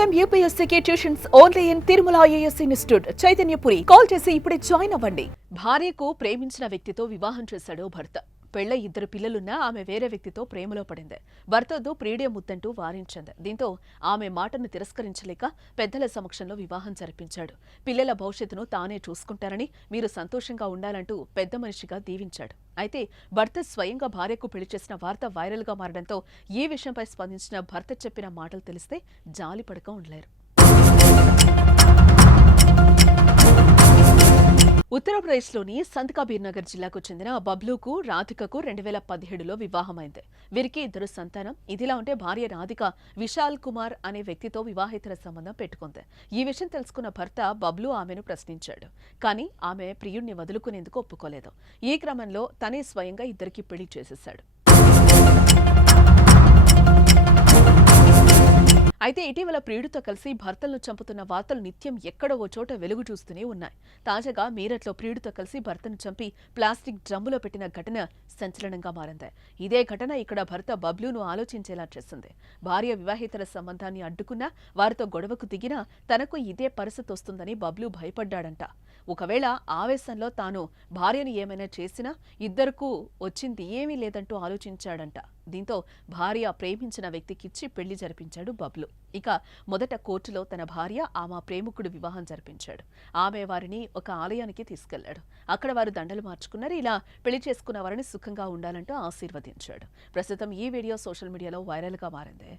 Time యూపీఎస్సీకి tuitions only in Tirumala IAS institute Chaitanyapuri call చేసి ఇప్పుడే join అవ్వండి. భార్యకు ప్రేమించిన వ్యక్తితో వివాహం చేశాడు భర్త. పెళ్ళ ఇద్దరు పిల్లలున్నా ఆమె వేరే వ్యక్తితో ప్రేమలో పడింది. భర్తతో ప్రీడియం ముద్దంటూ వారించింది. దీంతో ఆమె మాటను తిరస్కరించలేక పెద్దల సమక్షంలో వివాహం జరిపించాడు. పిల్లల భవిష్యత్తును తానే చూసుకుంటారని మీరు సంతోషంగా ఉండాలంటూ పెద్ద మనిషిగా దీవించాడు. అయితే భర్త స్వయంగా భార్యకు పెళ్ళి చేసిన వార్త వైరల్గా మారడంతో ఈ విషయంపై స్పందించిన భర్త చెప్పిన మాటలు తెలిస్తే జాలిపడక ఉండలేరు. ఉత్తరప్రదేశ్లోని సంత్ నగర్ జిల్లాకు చెందిన బబ్లూకు రాధికకు రెండు వేల పదిహేడులో వివాహమైంది. వీరికి ఇద్దరు సంతానం. ఇదిలా ఉంటే భార్య రాధిక విశాల్ కుమార్ అనే వ్యక్తితో వివాహేతర సంబంధం పెట్టుకుంది. ఈ విషయం తెలుసుకున్న భర్త బబ్లు ఆమెను ప్రశ్నించాడు. కానీ ఆమె ప్రియుణ్ణి వదులుకునేందుకు ఒప్పుకోలేదు. ఈ క్రమంలో తనే స్వయంగా ఇద్దరికి పెళ్ళి చేసేశాడు. అయితే ఇటీవల ప్రియుడితో కలిసి భర్తలను చంపుతున్న వార్తలు నిత్యం ఎక్కడో ఓ చోట వెలుగు చూస్తూనే ఉన్నాయి. తాజాగా మీరట్లో ప్రియుడితో కలిసి భర్తను చంపి ప్లాస్టిక్ డ్రమ్ములో పెట్టిన ఘటన సంచలనంగా మారింది. ఇదే ఘటన ఇక్కడ భర్త బబ్లూను ఆలోచించేలా చేసింది భార్య వివాహేతర సంబంధాన్ని అడ్డుకున్నా వారితో గొడవకు దిగినా తనకు ఇదే పరిస్థితి వస్తుందని బబ్లూ భయపడ్డాడంట. ఒకవేళ ఆవేశంలో తాను భార్యను ఏమైనా చేసినా ఇద్దరుకు వచ్చింది ఏమీ లేదంటూ ఆలోచించాడంట. దీంతో భార్య ప్రేమించిన వ్యక్తికిచ్చి పెళ్ళి జరిపించాడు బబ్లు. ఇక మొదట కోర్టులో తన భార్య ఆమె ప్రేమికుడు వివాహం జరిపించాడు. ఆమె వారిని ఒక ఆలయానికి తీసుకెళ్ళాడు. అక్కడ వారు దండలు మార్చుకున్నారు. ఇలా పెళ్ళి చేసుకున్న వారిని సుఖంగా ఉండాలంటూ ఆశీర్వదించాడు. ప్రస్తుతం ఈ వీడియో సోషల్ మీడియాలో వైరల్గా మారింది.